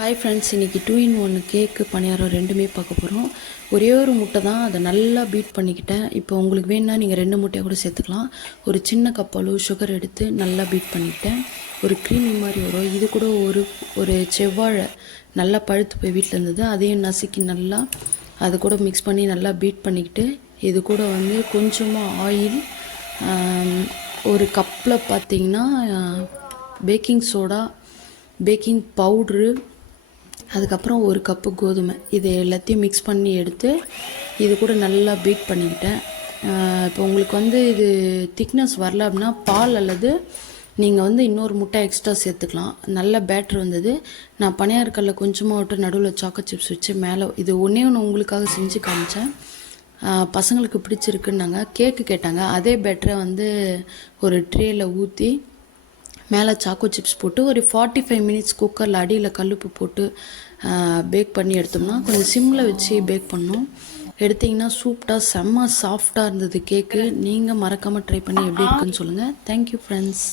Hi friends, இன்றைக்கி 2-in-1 கேக்கு பணியாரம் ரெண்டுமே பார்க்க போகிறோம். ஒரே ஒரு முட்டை தான், அதை நல்லா பீட் பண்ணிக்கிட்டேன். இப்போ உங்களுக்கு வேணுன்னா நீங்கள் 2 முட்டையை கூட சேர்த்துக்கலாம். ஒரு சின்ன கப் அளவு சுகர் எடுத்து நல்லா பீட் பண்ணிக்கிட்டேன். ஒரு க்ரீமி மாதிரி வரும். இது கூட ஒரு செவ்வாழை நல்லா பழுத்து போய் வீட்டில் இருந்தது, அதையும் நசுக்கி நல்லா அது கூட மிக்ஸ் பண்ணி நல்லா பீட் பண்ணிக்கிட்டு, இது கூட கொஞ்சமாக ஆயில், ஒரு கப்பில் பார்த்திங்கன்னா பேக்கிங் சோடா, பேக்கிங் பவுட்ரு, அதுக்கப்புறம் ஒரு கப்பு கோதுமை, இது எல்லாத்தையும் மிக்ஸ் பண்ணி எடுத்து இது கூட நல்லா பீட் பண்ணிக்கிட்டேன். இப்போ உங்களுக்கு இது திக்னஸ் வரல அப்படின்னா பால் அல்லது நீங்கள் இன்னொரு முட்டை எக்ஸ்ட்ரா சேர்த்துக்கலாம். நல்ல பேட்ரு வந்தது. நான் பணியாரக்கல்ல கொஞ்சமாக விட்டு நடுவில் சாக்கோ சிப்ஸ் வச்சு மேலே இது ஒன்றே உங்களுக்காக செஞ்சு காமிச்சேன். பசங்களுக்கு பிடிச்சிருக்குன்னாங்க, கேக்கு கேட்டாங்க. அதே பேட்டரை ஒரு ட்ரேயில் ஊற்றி மேலே சாக்கோ சிப்ஸ் போட்டு ஒரு 45 மினிட்ஸ் குக்கரில் அடியில் கல்லுப்பு போட்டு பேக் பண்ணி எடுத்தோம்னா, கொஞ்சம் சிம்மில் வச்சு பேக் பண்ணோம். எடுத்திங்கன்னா சூப்பராக செம்ம சாஃப்டாக இருந்தது கேக்கு. நீங்கள் மறக்காமல் ட்ரை பண்ணி எப்படி இருக்குன்னு சொல்லுங்கள். Thank you friends.